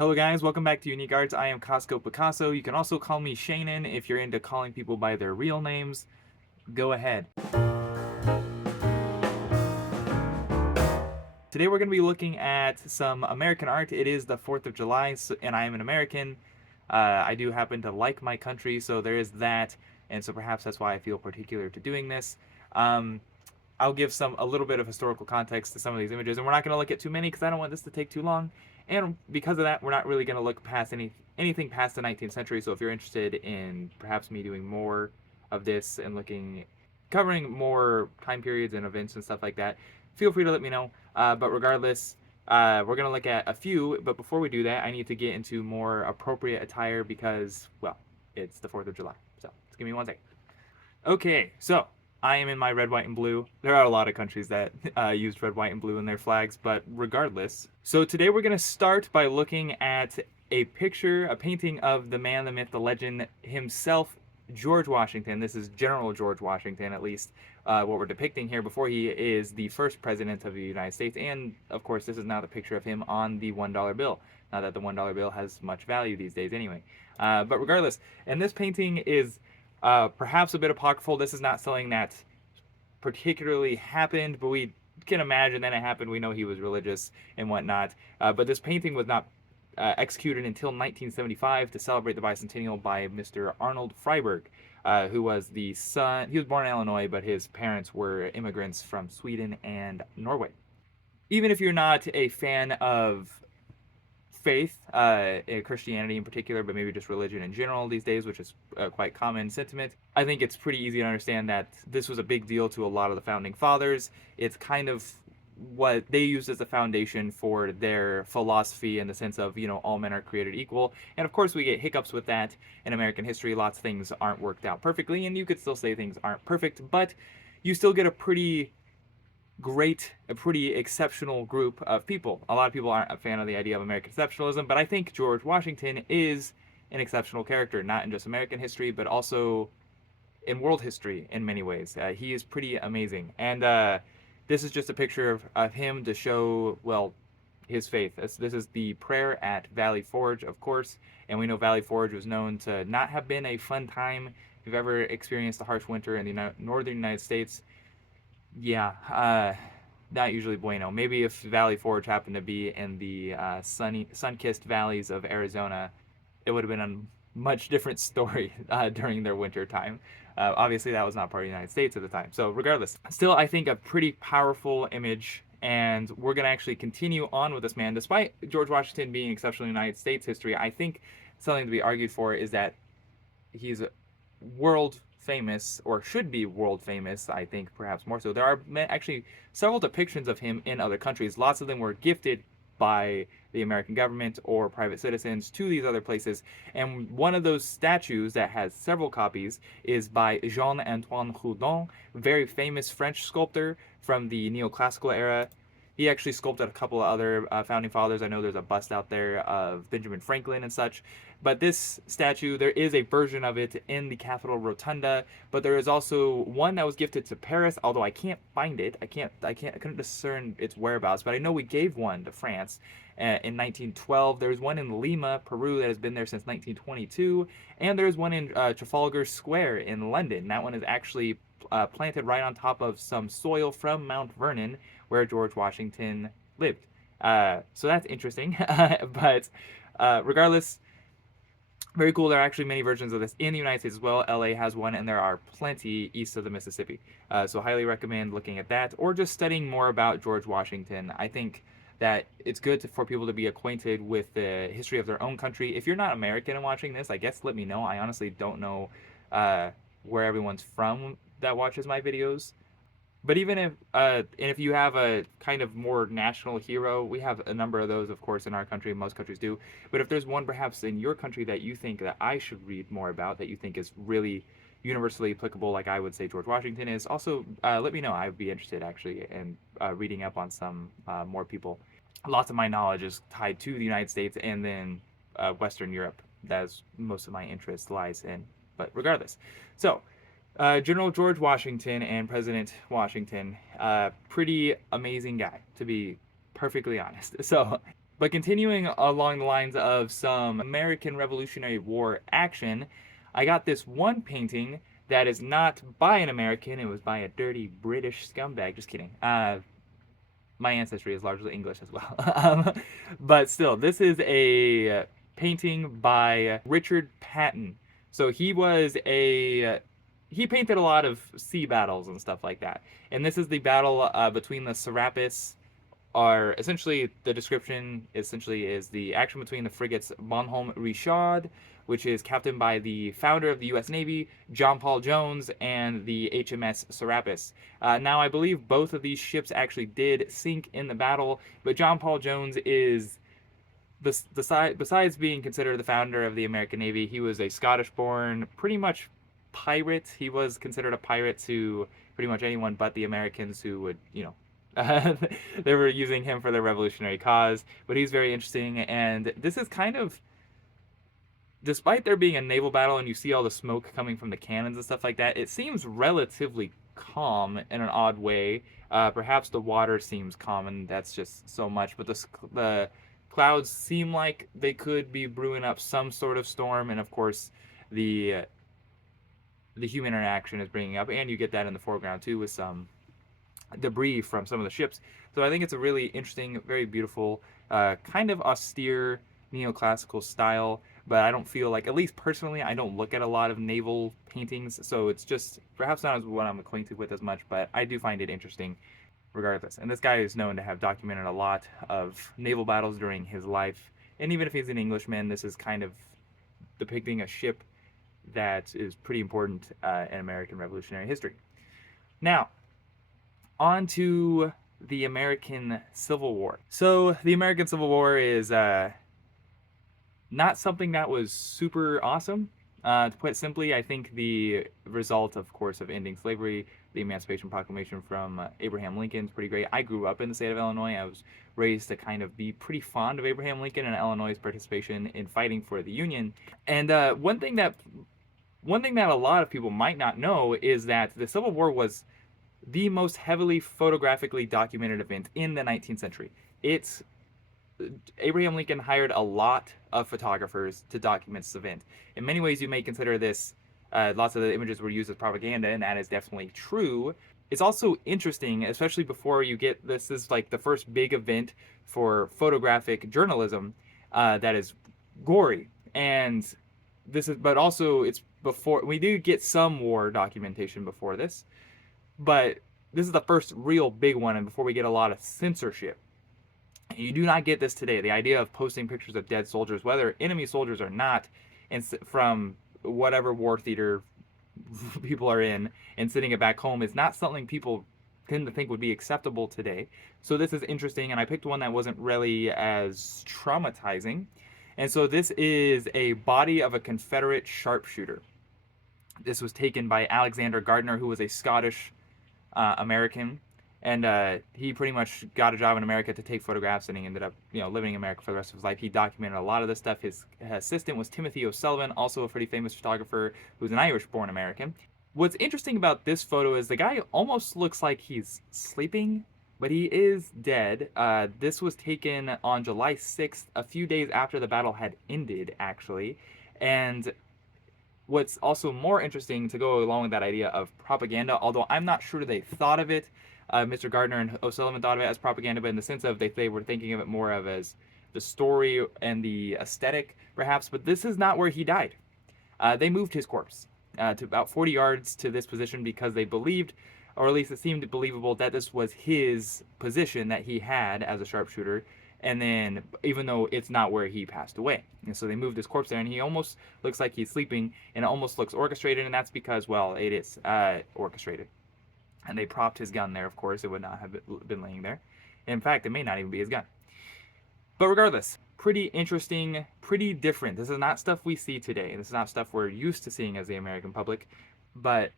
Hello guys, welcome back to Unique Arts. I am Costco Picasso. You can also call me Shannon if you're into calling people by their real names. Go ahead. Today we're going to be looking at some American art. It is the 4th of July, and I am an American. I do happen to like my country, so there is that, and so perhaps that's why I feel particular to doing this. Um, I'll give a little bit of historical context to some of these images, and we're not going to look at too many because I don't want this to take too long. And because of that, we're not really going to look past anything past the 19th century. So if you're interested in perhaps me doing more of this and covering more time periods and events and stuff like that, feel free to let me know. But regardless, we're going to look at a few. But before we do that, I need to get into more appropriate attire because, well, it's the 4th of July. So just give me one second. Okay, so I am in my red, white, and blue. There are a lot of countries that used red, white, and blue in their flags, but regardless. So today we're going to start by looking at a painting of the man, the myth, the legend himself, George Washington. This is General George Washington, at least what we're depicting here before he is the first president of the United States. And of course, this is now the picture of him on the $1 bill. Not that the $1 bill has much value these days anyway. But regardless, and this painting is perhaps a bit apocryphal. This is not something that particularly happened, but we can imagine that it happened. We know he was religious and whatnot. But this painting was not executed until 1975 to celebrate the bicentennial by Mr. Arnold Freiberg, who was the son. He was born in Illinois, but his parents were immigrants from Sweden and Norway. Even if you're not a fan of faith, Christianity in particular, but maybe just religion in general these days, which is quite common sentiment. I think it's pretty easy to understand that this was a big deal to a lot of the founding fathers. It's kind of what they used as the foundation for their philosophy in the sense of, all men are created equal. And of course, we get hiccups with that in American history. Lots of things aren't worked out perfectly, and you could still say things aren't perfect, but you still get a pretty exceptional group of people. A lot of people aren't a fan of the idea of American exceptionalism, but I think George Washington is an exceptional character, not in just American history, but also in world history in many ways. He is pretty amazing. And this is just a picture of him to show, well, his faith. This is the prayer at Valley Forge, of course, and we know Valley Forge was known to not have been a fun time. If you've ever experienced a harsh winter in the northern United States, yeah, not usually bueno. Maybe if Valley Forge happened to be in the sun-kissed valleys of Arizona, it would have been a much different story during their winter time. Obviously, that was not part of the United States at the time. So regardless, still, I think a pretty powerful image, and we're going to actually continue on with this man. Despite George Washington being exceptional in United States history, I think something to be argued for is that he's world famous, or should be world famous, I think perhaps more so. There are actually several depictions of him in other countries. Lots of them were gifted by the American government or private citizens to these other places. And one of those statues that has several copies is by Jean-Antoine Houdon, very famous French sculptor from the neoclassical era. He actually sculpted a couple of other founding fathers. I know there's a bust out there of Benjamin Franklin and such. But this statue, there is a version of it in the Capitol Rotunda, but there is also one that was gifted to Paris, although I can't find it. I couldn't discern its whereabouts, but I know we gave one to France in 1912. There's one in Lima, Peru, that has been there since 1922, and there's one in Trafalgar Square in London. That one is actually planted right on top of some soil from Mount Vernon, where George Washington lived. So that's interesting, but regardless, very cool. There are actually many versions of this in the United States as well. LA has one, and there are plenty east of the Mississippi. So highly recommend looking at that, or just studying more about George Washington. I think that it's good for people to be acquainted with the history of their own country. If you're not American and watching this, I guess let me know. I honestly don't know where everyone's from that watches my videos. But even if you have a kind of more national hero, we have a number of those, of course, in our country. Most countries do. But if there's one perhaps in your country that you think that I should read more about, that you think is really universally applicable, like I would say George Washington is, also let me know. I would be interested actually in reading up on some more people. Lots of my knowledge is tied to the United States and then Western Europe. That's most of my interest lies in. But regardless, so. General George Washington and President Washington, pretty amazing guy, to be perfectly honest. So But continuing along the lines of some American Revolutionary War action, I got this one painting that is not by an American. It was by a dirty British scumbag. Just kidding. My ancestry is largely English as well. But still, this is a painting by Richard Patton. So he painted a lot of sea battles and stuff like that. And this is the battle between the Serapis, are essentially, the description essentially is the action between the frigates Bonhomme Richard, which is captained by the founder of the U.S. Navy, John Paul Jones, and the HMS Serapis. Now, I believe both of these ships actually did sink in the battle, but John Paul Jones is, besides being considered the founder of the American Navy, he was a Scottish-born, pretty much pirate. He was considered a pirate to pretty much anyone but the Americans who would, they were using him for their revolutionary cause. But he's very interesting, and this is kind of, despite there being a naval battle and you see all the smoke coming from the cannons and stuff like that, it seems relatively calm in an odd way. Perhaps the water seems calm, and that's just so much, but the clouds seem like they could be brewing up some sort of storm, and of course, the human interaction is bringing up, and you get that in the foreground too with some debris from some of the ships. So I think it's a really interesting, very beautiful, kind of austere neoclassical style, but I don't feel like, at least personally, I don't look at a lot of naval paintings, so it's just perhaps not as what I'm acquainted with as much, but I do find it interesting regardless. And this guy is known to have documented a lot of naval battles during his life, and even if he's an Englishman, this is kind of depicting a ship that is pretty important in American Revolutionary history. Now, on to the American Civil War. So the American Civil War is not something that was super awesome. To put it simply, I think the result, of course, of ending slavery, the Emancipation Proclamation from Abraham Lincoln, is pretty great. I grew up in the state of Illinois. I was raised to kind of be pretty fond of Abraham Lincoln and Illinois' participation in fighting for the Union. And one thing that a lot of people might not know is that the Civil War was the most heavily photographically documented event in the 19th century. Abraham Lincoln hired a lot of photographers to document this event. In many ways, you may consider this, lots of the images were used as propaganda, and that is definitely true. It's also interesting, especially before you get, this is like the first big event for photographic journalism that is gory. And but also it's before, we do get some war documentation before this, but this is the first real big one, and before we get a lot of censorship. You do not get this today. The idea of posting pictures of dead soldiers, whether enemy soldiers or not, and from whatever war theater people are in, and sitting it back home, is not something people tend to think would be acceptable today. So this is interesting, and I picked one that wasn't really as traumatizing. And so this is a body of a Confederate sharpshooter. This was taken by Alexander Gardner, who was a Scottish American, and he pretty much got a job in America to take photographs, and he ended up, living in America for the rest of his life. He documented a lot of this stuff. His assistant was Timothy O'Sullivan, also a pretty famous photographer who's an Irish-born American. What's interesting about this photo is the guy almost looks like he's sleeping, but he is dead. This was taken on July 6th, a few days after the battle had ended, actually. And what's also more interesting, to go along with that idea of propaganda, although I'm not sure they thought of it, Mr. Gardner and O'Sullivan thought of it as propaganda, but in the sense of they were thinking of it more of as the story and the aesthetic, perhaps. But this is not where he died. They moved his corpse to about 40 yards to this position because they believed, or at least it seemed believable, that this was his position that he had as a sharpshooter. And then, even though it's not where he passed away. And so they moved his corpse there, and he almost looks like he's sleeping, and it almost looks orchestrated, and that's because, well, it is orchestrated. And they propped his gun there, of course. It would not have been laying there. In fact, it may not even be his gun. But regardless, pretty interesting, pretty different. This is not stuff we see today. This is not stuff we're used to seeing as the American public. But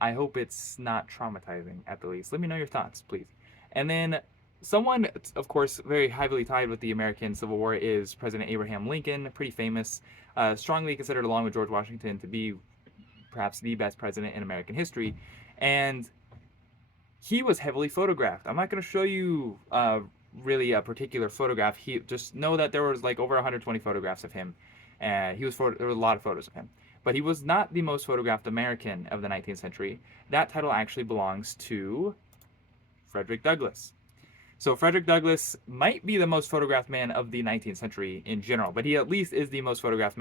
I hope it's not traumatizing, at the least. Let me know your thoughts, please. And then someone, of course, very heavily tied with the American Civil War is President Abraham Lincoln, pretty famous, strongly considered, along with George Washington, to be perhaps the best president in American history. And he was heavily photographed. I'm not going to show you really a particular photograph. He just know that there was like over 120 photographs of him, and there were a lot of photos of him. But he was not the most photographed American of the 19th century. That title actually belongs to Frederick Douglass. So Frederick Douglass might be the most photographed man of the 19th century in general, but he at least is the most photographed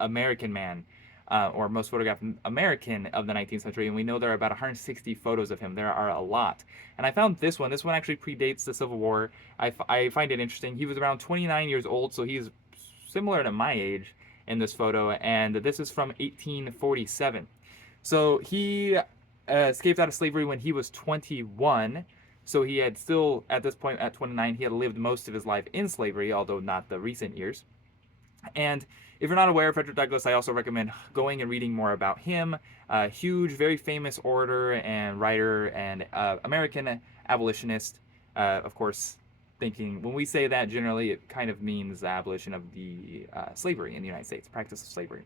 American man, or most photographed American of the 19th century, and we know there are about 160 photos of him. There are a lot. And I found this one. This one actually predates the Civil War. I find it interesting. He was around 29 years old, so he's similar to my age in this photo, and this is from 1847. So he escaped out of slavery when he was 21. So he had still, at this point, at 29, he had lived most of his life in slavery, although not the recent years. And if you're not aware of Frederick Douglass, I also recommend going and reading more about him. Huge, very famous orator and writer and American abolitionist. Of course, thinking, when we say that, generally it kind of means the abolition of the slavery in the United States, practice of slavery.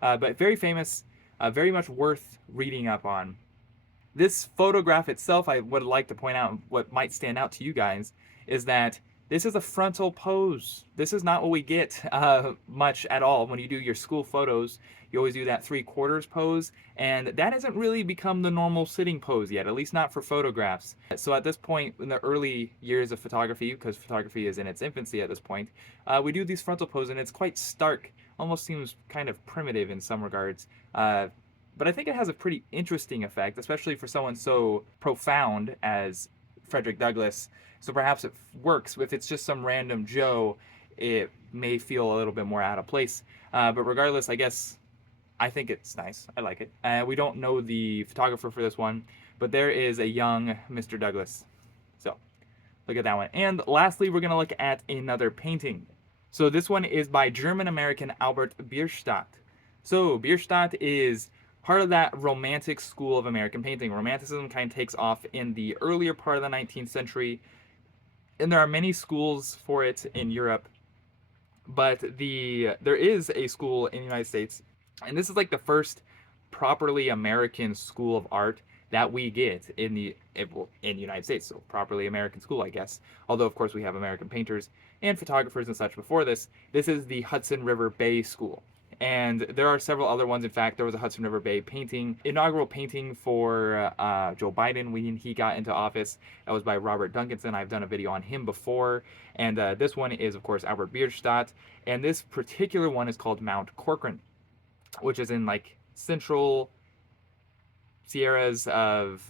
But very famous, very much worth reading up on. This photograph itself, I would like to point out what might stand out to you guys, is that this is a frontal pose. This is not what we get much at all. When you do your school photos, you always do that 3/4 pose, and that hasn't really become the normal sitting pose yet, at least not for photographs. So at this point, in the early years of photography, because photography is in its infancy at this point, we do these frontal poses, and it's quite stark, almost seems kind of primitive in some regards. But I think it has a pretty interesting effect, especially for someone so profound as Frederick Douglass. So perhaps it works. If it's just some random Joe, it may feel a little bit more out of place. But regardless, I guess I think it's nice. I like it. We don't know the photographer for this one, but there is a young Mr. Douglass. So look at that one. And lastly, we're going to look at another painting. So this one is by German-American Albert Bierstadt. So Bierstadt is part of that romantic school of American painting. Romanticism kind of takes off in the earlier part of the 19th century, and there are many schools for it in Europe, but there is a school in the United States, and this is like the first properly American school of art that we get in the United States. So properly American school, I guess. Although of course we have American painters and photographers and such before this. This is the Hudson River Bay School. And there are several other ones. In fact, there was a Hudson River Bay painting, inaugural painting for Joe Biden when he got into office. That was by Robert Duncanson. I've done a video on him before. And this one is, of course, Albert Bierstadt. And this particular one is called Mount Corcoran, which is in like central Sierras of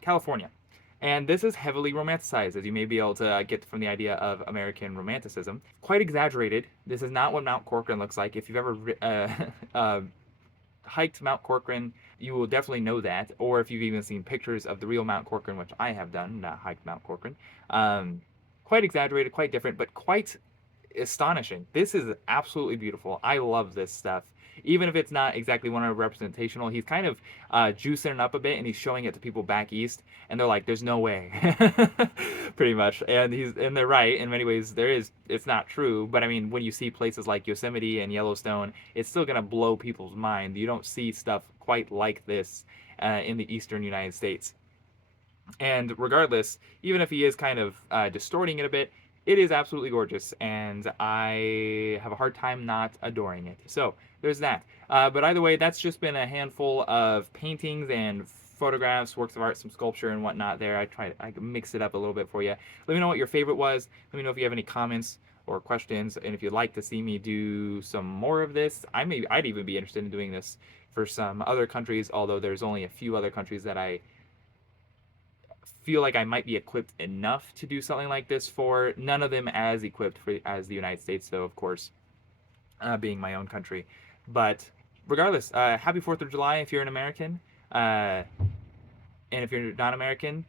California. And this is heavily romanticized, as you may be able to get from the idea of American romanticism. Quite exaggerated. This is not what Mount Corcoran looks like. If you've ever hiked Mount Corcoran, you will definitely know that. Or if you've even seen pictures of the real Mount Corcoran, which I have done, not hiked Mount Corcoran. Quite exaggerated, quite different, but quite astonishing. This is absolutely beautiful. I love this stuff. Even if it's not exactly 100% representational, he's kind of juicing it up a bit, and he's showing it to people back east, and they're like, "There's no way," pretty much. And they're right in many ways. It's not true, but I mean, when you see places like Yosemite and Yellowstone, it's still gonna blow people's mind. You don't see stuff quite like this in the eastern United States. And regardless, even if he is kind of distorting it a bit, it is absolutely gorgeous, and I have a hard time not adoring it. So there's that. But either way, that's just been a handful of paintings and photographs, works of art, some sculpture and whatnot there. I mix it up a little bit for you. Let me know what your favorite was. Let me know if you have any comments or questions, and if you'd like to see me do some more of this, I'd even be interested in doing this for some other countries, although there's only a few other countries that I feel like I might be equipped enough to do something like this for. None of them as equipped as the United States, though, of course, being my own country. But regardless, happy 4th of July if you're an American. And if you're not American,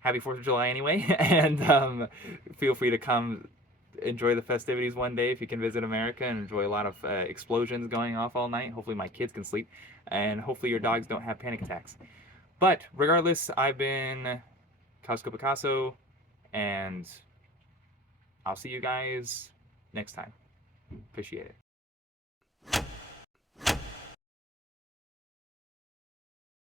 happy 4th of July anyway. And feel free to come enjoy the festivities one day if you can visit America and enjoy a lot of explosions going off all night. Hopefully my kids can sleep. And hopefully your dogs don't have panic attacks. But regardless, I've been Costco Picasso, and I'll see you guys next time. Appreciate it.